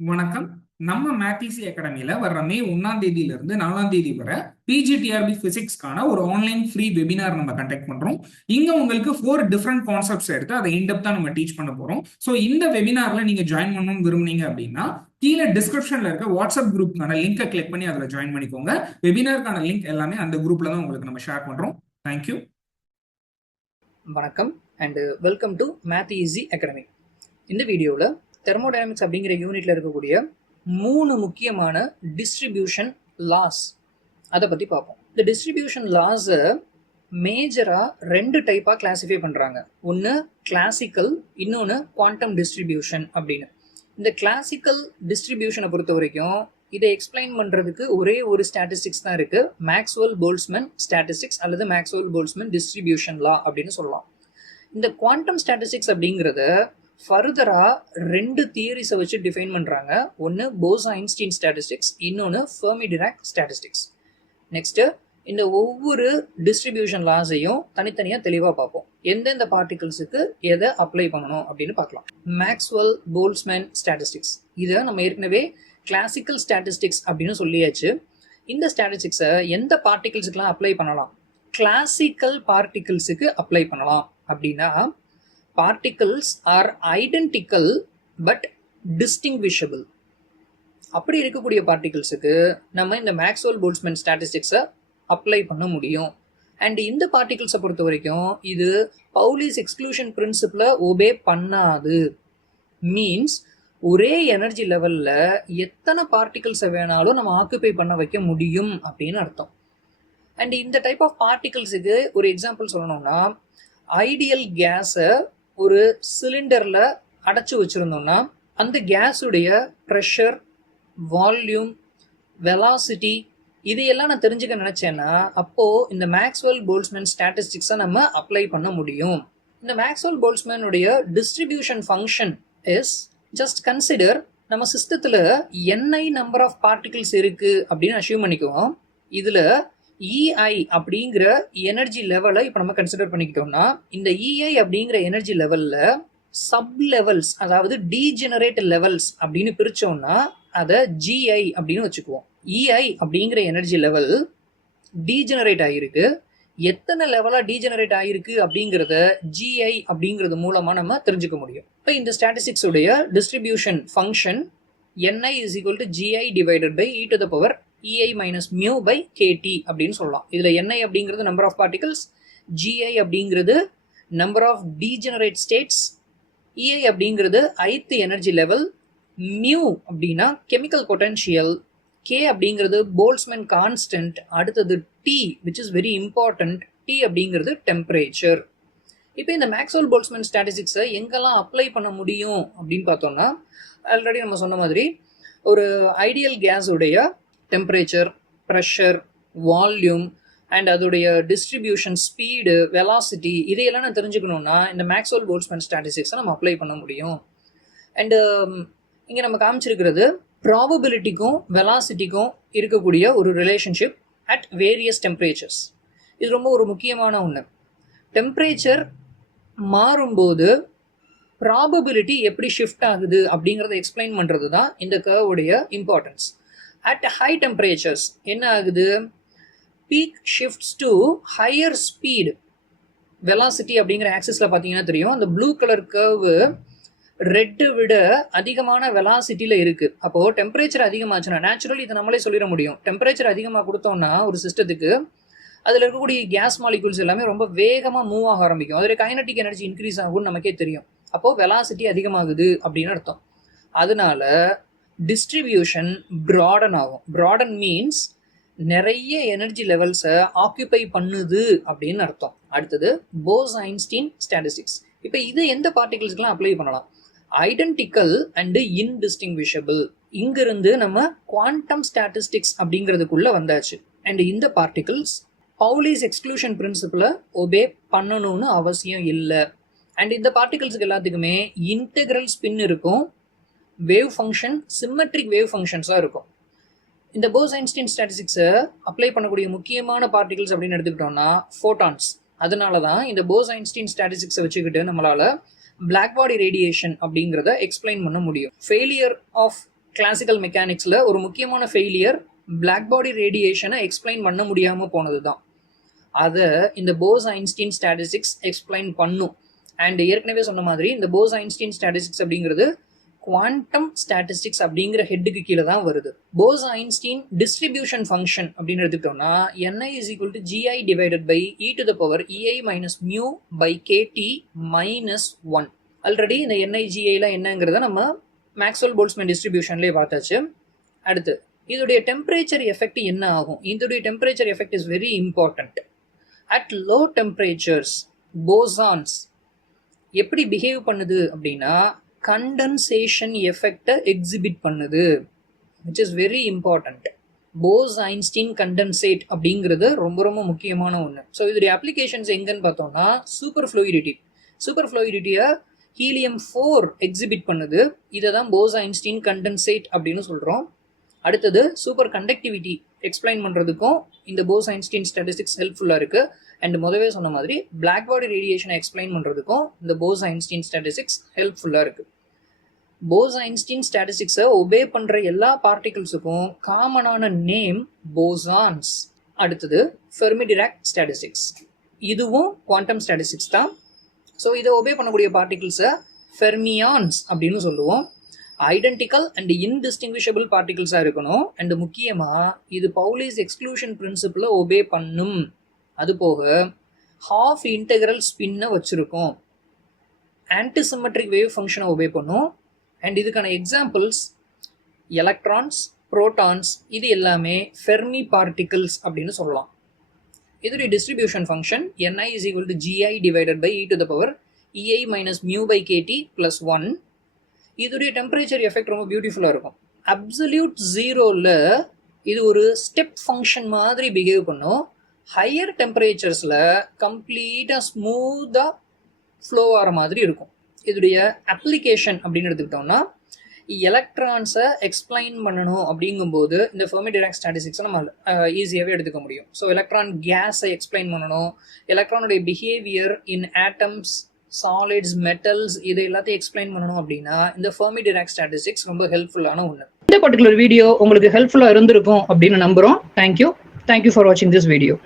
வணக்கம். நம்ம மேத்ஈசி அகாடமியில வர்ற மே 1ஆம் தேதியில இருந்து 4ஆம் தேதி வரை பிஜிடிஆர்பி பிசிக்ஸ்க்கான ஒரு ஆன்லைன் ஃப்ரீ வெபினார் நம்ம கண்டக்ட் பண்றோம். இங்க உங்களுக்கு 4 டிஃப்ரெண்ட் கான்செப்ட்ஸ் எடுத்து அதை இன்டெப்தா நம்ம டீச் பண்ண போறோம். ஸோ இந்த வெபினார்ல நீங்க ஜாயின் பண்ணணும்னு விரும்புனீங்க அப்படின்னா கீழே டிஸ்கிரிப்ஷன்ல இருக்க வாட்ஸ்அப் குரூப்க்கான லிங்கை கிளிக் பண்ணி அதில் ஜாயின் பண்ணிக்கோங்க. வெபினாருக்கான லிங்க் எல்லாமே அந்த குரூப்ல தான் உங்களுக்கு நம்ம ஷேர் பண்றோம். தேங்க்யூ. வணக்கம் அண்ட் வெல்கம் டு மேத்ஈசி அகாடமி. இந்த வீடியோவில் தெர்மோடைனமிக்ஸ் அப்படிங்கிற யூனிட்ல இருக்கக்கூடிய 3 முக்கியமான டிஸ்ட்ரிபியூஷன் லாஸ் அதை பற்றி பார்ப்போம். இந்த டிஸ்ட்ரிபியூஷன் லாஸை மேஜராக 2 டைப்பாக கிளாஸிஃபை பண்ணுறாங்க. ஒன்று கிளாசிக்கல், இன்னொன்று குவாண்டம் டிஸ்ட்ரிபியூஷன் அப்படின்னு. இந்த கிளாசிக்கல் டிஸ்ட்ரிபியூஷனை பொறுத்த வரைக்கும் இதை எக்ஸ்பிளைன் பண்ணுறதுக்கு ஒரே ஒரு ஸ்டாட்டிஸ்டிக்ஸ் தான் இருக்குது. மேக்ஸ்வெல் போல்ட்ஸ்மேன் ஸ்டாட்டிஸ்டிக்ஸ் அல்லது மேக்ஸ்வெல் போல்ட்ஸ்மேன் டிஸ்ட்ரிபியூஷன் லா அப்படின்னு சொல்லலாம். இந்த குவாண்டம் ஸ்டாட்டிஸ்டிக்ஸ் அப்படிங்கிறத ஃபர்தராக 2 தியரிஸை வச்சு டிஃபைன் பண்ணுறாங்க. ஒன்று போஸ்-ஐன்ஸ்டீன் ஸ்டாட்டிஸ்டிக்ஸ், இன்னொன்று ஃபெர்மி-டிராக் ஸ்டாட்டிஸ்டிக்ஸ். நெக்ஸ்ட்டு இந்த ஒவ்வொரு டிஸ்ட்ரிபியூஷன் லாஸையும் தனித்தனியாக தெளிவாக பார்ப்போம். எந்தெந்த பார்ட்டிகல்ஸுக்கு எதை அப்ளை பண்ணணும் அப்படின்னு பார்க்கலாம். மேக்ஸ்வெல் போல்ட்ஸ்மேன் ஸ்டாட்டிஸ்டிக்ஸ் இதை நம்ம ஏற்கனவே கிளாசிக்கல் ஸ்டாட்டிஸ்டிக்ஸ் அப்படின்னு சொல்லியாச்சு. இந்த ஸ்டாட்டிஸ்டிக்ஸை எந்த பார்ட்டிகல்ஸுக்கெலாம் அப்ளை பண்ணலாம்? கிளாசிக்கல் பார்ட்டிகல்ஸுக்கு அப்ளை பண்ணலாம். அப்படின்னா பார்ட்டிகல்ஸ் ஆர் ஐடென்டிக்கல் பட் டிஸ்டிங்விஷபிள். அப்படி இருக்கக்கூடிய பார்ட்டிகல்ஸுக்கு நம்ம இந்த மேக்ஸ்வெல் போல்ட்ஸ்மேன் ஸ்டாட்டிஸ்டிக்ஸை அப்ளை பண்ண முடியும். அண்ட் இந்த பார்ட்டிகல்ஸை பொறுத்த வரைக்கும் இது பவுலிஸ் எக்ஸ்க்ளூஷன் பிரின்சிபிளை ஒபே பண்ணாது. மீன்ஸ் ஒரே எனர்ஜி லெவலில் எத்தனை பார்ட்டிகல்ஸை வேணாலும் நம்ம ஆக்குபை பண்ண வைக்க முடியும் அப்படின்னு அர்த்தம். அண்ட் இந்த டைப் ஆஃப் பார்ட்டிகல்ஸுக்கு ஒரு எக்ஸாம்பிள் சொல்லணும்னா, ஐடியல் கேஸை ஒரு சிலிண்டரில் அடைச்சி வச்சுருந்தோம்னா அந்த கேஸுடைய ப்ரெஷர், வால்யூம், வெலாசிட்டி இதையெல்லாம் நான் தெரிஞ்சுக்க நினச்சேன்னா அப்போது இந்த மேக்ஸ்வெல் போல்ட்ஸ்மேன் ஸ்டாட்டிஸ்டிக்ஸை நம்ம அப்ளை பண்ண முடியும். இந்த மேக்ஸ்வெல் போல்ட்ஸ்மேனுடைய distribution function is just consider நம்ம சிஸ்டத்தில் என்ஐ நம்பர் ஆஃப் பார்ட்டிகிள்ஸ் இருக்குது அப்படின்னு அஷ்யூம் பண்ணிக்குவோம். இதில் இஐ அப்படிங்கிற எனர்ஜி லெவலை இப்போ நம்ம கன்சிடர் பண்ணிக்கிட்டோம்னா இந்த இஐ அப்படிங்கிற எனர்ஜி லெவலில் சப் லெவல்ஸ், அதாவது டீஜெனரேட் லெவல்ஸ் அப்படின்னு பிரித்தோம்னா அதை ஜிஐ அப்படின்னு வச்சுக்குவோம். இஐ அப்படிங்கிற எனர்ஜி லெவல் டீஜெனரேட் ஆகிருக்கு. எத்தனை லெவலாக டீஜெனரேட் ஆகிருக்கு அப்படிங்கிறத ஜிஐ அப்படிங்கிறது மூலமாக நம்ம தெரிஞ்சுக்க முடியும். இப்போ இந்த ஸ்டாட்டிஸ்டிக்ஸுடைய distribution function NI is equal to GI divided by e to the power EI minus mu by KT அப்படின்னு சொல்லலாம். இதில் NI அப்படிங்கிறது நம்பர் ஆஃப் பார்ட்டிகல்ஸ், GI அப்படிங்கிறது number of degenerate states, EI அப்படிங்கிறது ith எனர்ஜி லெவல், mu அப்படின்னா chemical potential, K அப்படிங்கிறது Boltzmann constant, அடுத்தது T which is very important, T அப்படிங்கிறது டெம்பரேச்சர். இப்போ இந்த மேக்ஸ்வெல் போல்ட்ஸ்மேன் ஸ்டாட்டிஸ்டிக்ஸை எங்கெல்லாம் அப்ளை பண்ண முடியும் அப்படின்னு பார்த்தோம்னா, ஆல்ரெடி நம்ம சொன்ன மாதிரி ஒரு ஐடியல் கேஸுடைய டெம்பரேச்சர், ப்ரெஷர், வால்யூம் அண்ட் அதோடைய டிஸ்ட்ரிபியூஷன், ஸ்பீடு, வெலாசிட்டி இதையெல்லாம் நான் தெரிஞ்சுக்கணுன்னா இந்த மேக்ஸ்வெல் போல்ட்ஸ்மேன் ஸ்டாட்டிஸ்டிக்ஸை நம்ம அப்ளை பண்ண முடியும். அண்டு இங்கே நம்ம காமிச்சிருக்கிறது ப்ராபபிலிட்டிக்கும் வெலாசிட்டிக்கும் இருக்கக்கூடிய ஒரு ரிலேஷன்ஷிப் அட் வேரியஸ் டெம்பரேச்சர்ஸ். இது ரொம்ப ஒரு முக்கியமான ஒன்று. டெம்பரேச்சர் மாறும்போது ப்ராபபிலிட்டி எப்படி ஷிஃப்ட் ஆகுது அப்படிங்கிறத எக்ஸ்பிளைன் பண்ணுறது தான் இந்த கர்வுடைய இம்பார்ட்டன்ஸ். அட் ஹை டெம்பரேச்சர்ஸ் என்ன ஆகுது? Peak shifts to higher speed. Velocity அப்படிங்கிற ஆக்சிஸில் பார்த்தீங்கன்னா தெரியும், அந்த ப்ளூ கலர் கர்வு ரெட்டை விட அதிகமான வெலாசிட்டியில் இருக்குது. அப்போது டெம்பரேச்சர் அதிகமாச்சுன்னா நேச்சுரலி இதை நம்மளே சொல்லிட முடியும். டெம்பரேச்சர் அதிகமாக கொடுத்தோம்னா ஒரு சிஸ்டத்துக்கு அதில் இருக்கக்கூடிய கேஸ் மாலிகூல்ஸ் எல்லாமே ரொம்ப வேகமாக மூவ் ஆக ஆரம்பிக்கும். அதில் கைனட்டிக் எனர்ஜி இன்க்ரீஸ் ஆகும்னு நமக்கே தெரியும். அப்போது வெலாசிட்டி அதிகமாகுது அப்படின்னு அர்த்தம். அதனால டிஸ்ட்ரிபியூஷன் ப்ராடன் ஆகும். ப்ராடன் மீன்ஸ் நிறைய எனர்ஜி லெவல்ஸை ஆக்குபை பண்ணுது அப்படின்னு அர்த்தம். அடுத்தது போஸ்-ஐன்ஸ்டீன் ஸ்டாட்டிஸ்டிக்ஸ். இப்போ இது எந்த பார்ட்டிகல்ஸ்க்கெலாம் அப்ளை பண்ணலாம்? Identical and indistinguishable. இங்கிருந்து நம்ம குவாண்டம் ஸ்டாட்டிஸ்டிக்ஸ் அப்படிங்கிறதுக்குள்ளே வந்தாச்சு. அண்ட் இந்த பார்ட்டிகல்ஸ் பவுலிஸ் எக்ஸ்க்ளூஷன் பிரின்சிபிளை ஒபே பண்ணணும்னு அவசியம் இல்லை. அண்ட் இந்த பார்ட்டிகல்ஸுக்கு எல்லாத்துக்குமே இன்டெக்ரல் ஸ்பின் இருக்கும், வேவ் ஃபங்க்ஷன் சிம்மெட்ரிக் வேவ் ஃபங்க்ஷன்ஸாக இருக்கும். இந்த போஸ்-ஐன்ஸ்டீன் ஸ்டாட்டிஸ்டிக்ஸை அப்ளை பண்ணக்கூடிய முக்கியமான பார்ட்டிகல்ஸ் அப்படின்னு எடுத்துக்கிட்டோம்னா ஃபோட்டான்ஸ். அதனால தான் இந்த போஸ்-ஐன்ஸ்டீன் ஸ்டாட்டிஸ்டிக்ஸை வச்சுக்கிட்டு நம்மளால் பிளாக் பாடி ரேடியேஷன் அப்படிங்கிறத எக்ஸ்பிளைன் பண்ண முடியும். ஃபெயிலியர் ஆஃப் கிளாசிக்கல் மெக்கானிக்ஸில் ஒரு முக்கியமான ஃபெயிலியர் பிளாக் பாடி ரேடியேஷனை எக்ஸ்பிளைன் பண்ண முடியாமல் போனது தான். அதை இந்த போஸ்-ஐன்ஸ்டீன் ஸ்டாட்டிஸ்டிக்ஸ் எக்ஸ்பிளைன் பண்ணும். அண்ட் ஏற்கனவே சொன்ன மாதிரி இந்த போஸ்-ஐன்ஸ்டீன் ஸ்டாட்டிஸ்டிக்ஸ் அப்படிங்கிறது குவாண்டம் ஸ்டாட்டிஸ்டிக்ஸ் அப்படிங்கிற ஹெட்டுக்கு கீழே தான் வருது. போஸ்-ஐன்ஸ்டீன் டிஸ்ட்ரிபியூஷன் ஃபங்க்ஷன் அப்படின்னு எடுத்துக்கிட்டோம்னா ni is equal to gi divided by e to the power ei minus mu by kt minus 1. Already இந்த NiGiல என்னங்கிறத நம்ம மேக்ஸ்வெல் போல்ட்ஸ்மேன் டிஸ்ட்ரிபியூஷன்லேயே பார்த்தாச்சு. அடுத்து இதோடைய டெம்பரேச்சர் எஃபெக்ட் என்ன ஆகும்? இதோடைய temperature effect is very important. At low temperatures bosons எப்படி பிஹேவ் பண்ணுது அப்படின்னா கண்டன்சேஷன் எஃபெக்டை எக்ஸிபிட் பண்ணுது, which is very important. போஸ்-ஐன்ஸ்டீன் condensate அப்படிங்கிறது ரொம்ப ரொம்ப முக்கியமான ஒன்று. ஸோ இதோடைய அப்ளிகேஷன்ஸ் எங்கன்னு பார்த்தோம்னா சூப்பர் ஃப்ளூயிடிட்டியை ஹீலியம்-4 எக்ஸிபிட் பண்ணுது. இதை தான் போஸ்-ஐன்ஸ்டீன் கண்டன்சேட் அப்படின்னு சொல்கிறோம். அடுத்தது சூப்பர் கண்டக்டிவிட்டி எக்ஸ்பிளைன் பண்ணுறதுக்கும் இந்த போஸ்-ஐன்ஸ்டீன் ஸ்டாட்டிஸ்டிக்ஸ் ஹெல்ப்ஃபுல்லாக இருக்குது. அண்ட் முதவே சொன்ன மாதிரி பிளாக் பாடி ரேடியேஷனை எக்ஸ்பிளைன் பண்ணுறதுக்கும் இந்த போஸ்-ஐன்ஸ்டீன் ஸ்டாட்டிஸ்டிக்ஸ் ஹெல்ப்ஃபுல்லாக இருக்குது. போஸ்-ஐன்ஸ்டீன் ஸ்டாட்டிஸ்டிக்ஸை ஒபே பண்ணுற எல்லா பார்ட்டிகிள்ஸுக்கும் காமனான நேம் போசான்ஸ். அடுத்தது ஃபெர்மி-டிராக் ஸ்டாட்டிஸ்டிக்ஸ். இதுவும் குவாண்டம் ஸ்டாட்டிஸ்டிக்ஸ் தான். ஸோ இதை ஒபே பண்ணக்கூடிய பார்ட்டிகிள்ஸை ஃபெர்மியான்ஸ் அப்படின்னு சொல்லுவோம். ஐடென்டிக்கல் அண்ட் இன்டிஸ்டிங்விஷபிள் பார்ட்டிகிள்ஸாக இருக்கணும். அண்ட் முக்கியமாக இது பவுலிஸ் எக்ஸ்க்ளூஷன் பிரின்சிபிளை ஒபே பண்ணும். அது போக ஹாஃப் இன்டெக்ரல் ஸ்பின்னை வச்சுருக்கோம். ஆன்டிசிமெட்ரிக் வேவ் ஃபங்க்ஷனை ஒபே பண்ணும். அண்ட் இதுக்கான எக்ஸாம்பிள்ஸ் எலக்ட்ரான்ஸ், புரோட்டான்ஸ், இது எல்லாமே ஃபெர்மி பார்ட்டிகிள்ஸ் அப்படின்னு சொல்லலாம். இதோடைய distribution function ni is equal to gi divided by e to the power ei minus mu by kt plus 1. இதோடைய டெம்பரேச்சர் எஃபெக்ட் ரொம்ப பியூட்டிஃபுல்லாக இருக்கும். அப்சல்யூட் ஜீரோவில் இது ஒரு ஸ்டெப் ஃபங்க்ஷன் மாதிரி பிஹேவ் பண்ணும். ஹையர் டெம்பரேச்சர்ஸில் கம்ப்ளீட்டாக ஸ்மூத்தாக ஃப்ளோ ஆகிற மாதிரி இருக்கும். இதோடைய அப்ளிகேஷன் அப்படின்னு எடுத்துக்கிட்டோம்னா எலக்ட்ரான்ஸை எக்ஸ்பிளைன் பண்ணணும் அப்படிங்கும்போது இந்த ஃபெர்மி-டிராக் ஸ்டாட்டிஸ்டிக்ஸை நம்ம ஈஸியாகவே எடுத்துக்க முடியும். ஸோ எலக்ட்ரான் கேஸை எக்ஸ்பிளைன் பண்ணணும், எலக்ட்ரானுடைய behaviour in atoms, solids, metals, இது எல்லாத்தையும் எக்ஸ்பிளைன் பண்ணணும் அப்படின்னா இந்த ஃபெர்மி-டிராக் ஸ்டாட்டிஸ்டிக்ஸ் ரொம்ப ஹெல்ப்ஃபுல்லான ஒன்று. இந்த பர்டிகுலர் வீடியோ உங்களுக்கு ஹெல்ப்ஃபுல்லாக இருந்திருக்கும் அப்படின்னு நம்புகிறோம். தேங்க்யூ ஃபார் வாட்சிங் திஸ் வீடியோ.